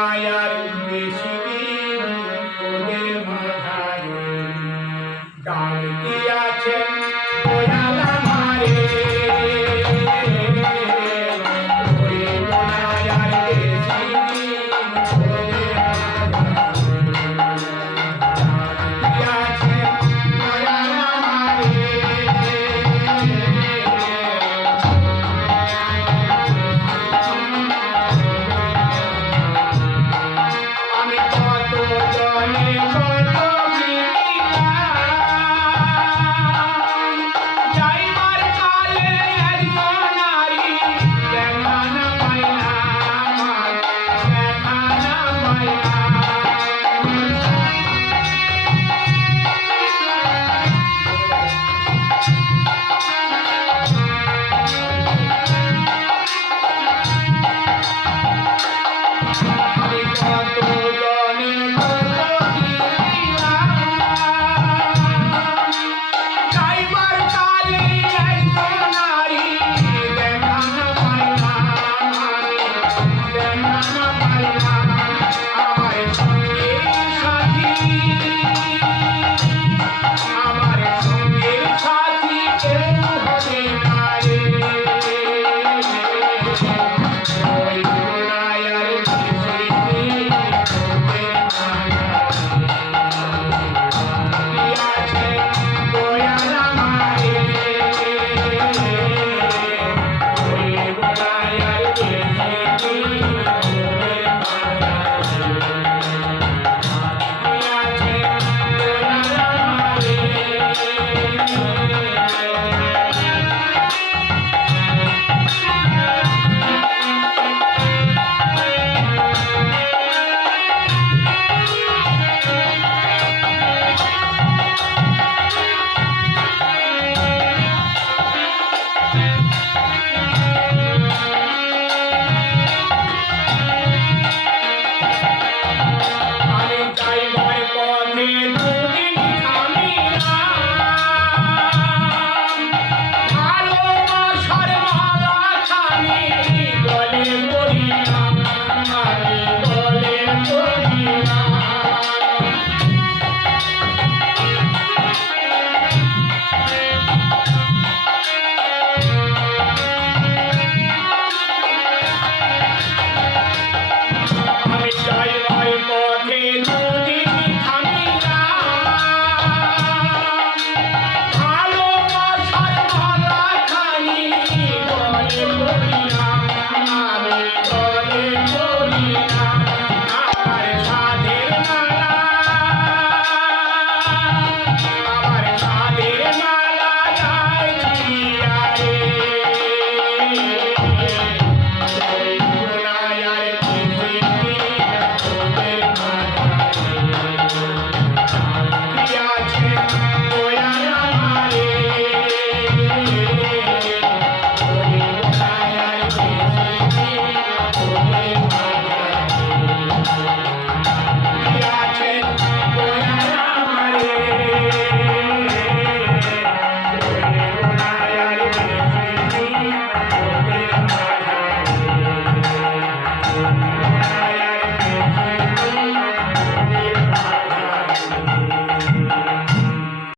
ayat Oh.